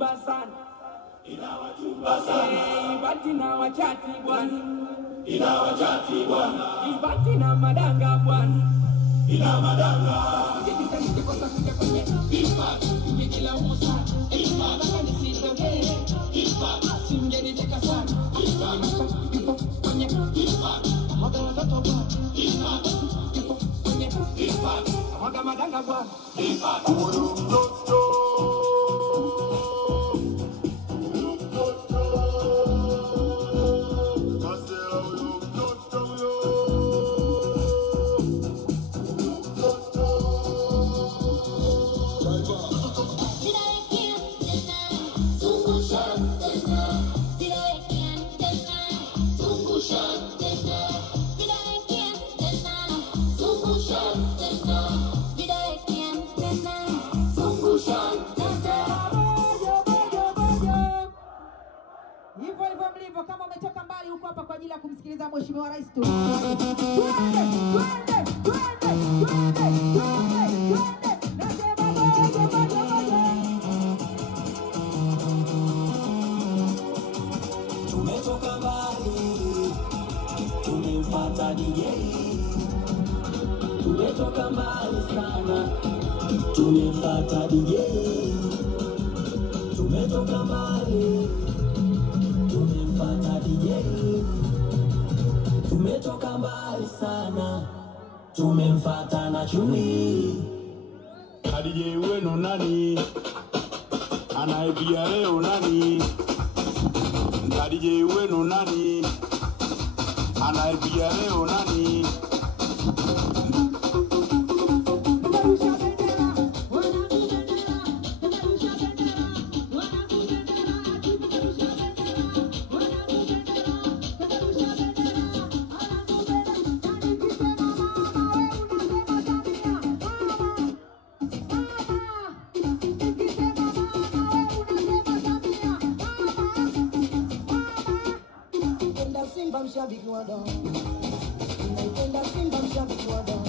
inawachumba sana, inawachumba sana. Ibati na wachati bwana, inawachati bwana. Ibati na madanga bwana, ina madanga. Ukitaka kosa kuja kwenye ibati, ukijila umusa ibati, kani sitokee ibati, singeni teka sana ibati, ipo kwenye ibati, mwaga watoto bwana ibati, ipo kwenye ibati, mwaga madanga bwana ibati. Hivyo kama umetoka mbali huko hapa kwa ajili ya kumsikiliza Mheshimiwa Rais tu. Tumetoka mbali, tumemfuata DJ. Tumetoka mbali sana, tumemfuata DJ. Tumetoka mbali, tumemfuata DJ. Tumetoka mbali sana, tumemfuata na Chui. DJ wenu nani? Anaibia leo nani? DJ wenu nani? Anaibia leo nani? Simba mshabiki wa Dom, naipenda Simba mshabiki wa Dom,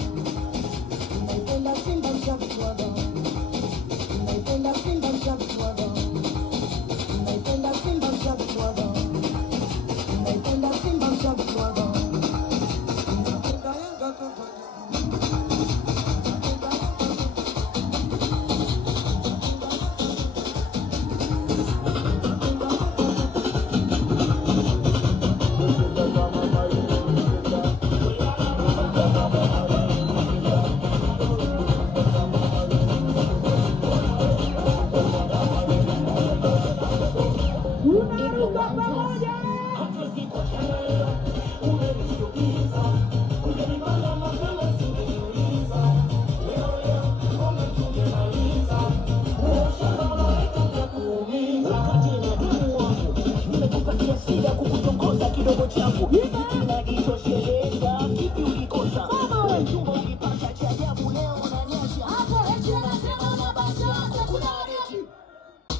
naipenda Simba mshabiki wa Dom, naipenda Simba mshabiki wa Dom, naipenda Simba mshabiki wa Dom, naipenda Simba mshabiki wa Dom.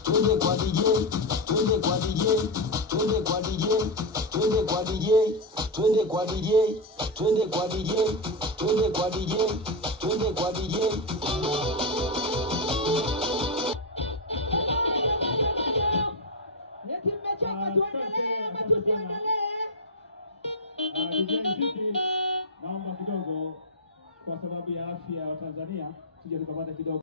Twende kwa DJ, twende kwa DJ, twende kwa DJ, twende kwa DJ, twende kwa DJ, twende kwa DJ, twende kwa DJ, twende kwa DJ. Naomba kidogo kwa sababu ya afya ya Tanzania tuje tukapata kidogo